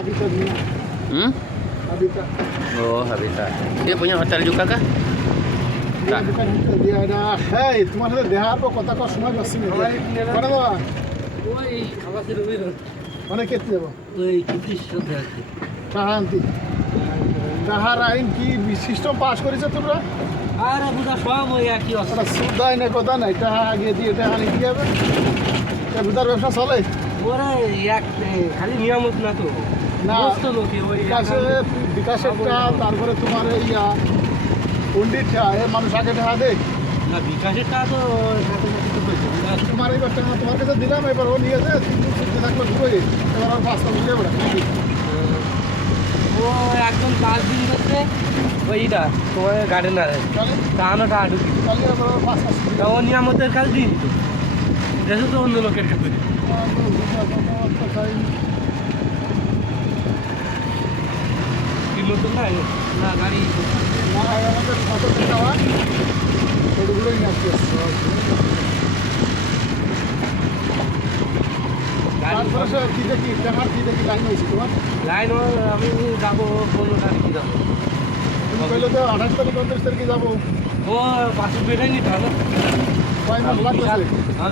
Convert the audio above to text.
Habitat. Oh, Habitat. Dia punya hotel juga kah? Tak. Bukan hotel, dia ada. Hei, তোমার সাথে দেখা হবে কথা কর সময় পাচ্ছি না। মানে বাবা, ওই খালাসের বের মানে কেটে যাবো। ওই কিটির সাথে আছে কাহান্তি। কাহার আইন কি সিস্টেম পাস করেছে তোমরা? আরে বুঝা সব ওই একই অবস্থা ওটা সুদাই না কথা নাই, টাকা আগে দিয়ে টাকা আনি কি হবে? বুধার ব্যবসা চলে? ওরে এক খালি নিয়ামত না তো না, সমস্ত লোকে ওই বিকাশেরটা, তারপরে তোমার এই পণ্ডিতটা, এর মানুষ আগে টাকা দেয়। না বিকাশেরটা তো সাথে সাথে তো হয়েছে তোমার এবার টাকা তোমার কাছে দিলাম, এবার ও নিয়েছে 3 দিন থাকলো ঘুরে, এবার আর 5 টাকা দিয়ে ওরা নাকি? ও একদম 5 দিন ধরছে ওইটা তোমার গার্ডেনারে তাহলে তাহানো টাকা ঢুকি তাহলে এবার 5 টাকা তা ও নিয়ামতের কাজ দিন যেহেতু তো অন্য লোকের কাছে কি নতুন না না গাড়ি আমাদের কত টাকা ওগুলোই নাকি তারপরে সে কি দেখি টাকার কি দেখি লাইন হয়েছে তোমার? লাইন আমি যাবো 15 তারিখে যাবো তুমি কইলে তো 28 তারিখ 29 তারিখে যাবো, ও পাশে বেড়াই নিতে হবে কয় মাস লাগতেছে?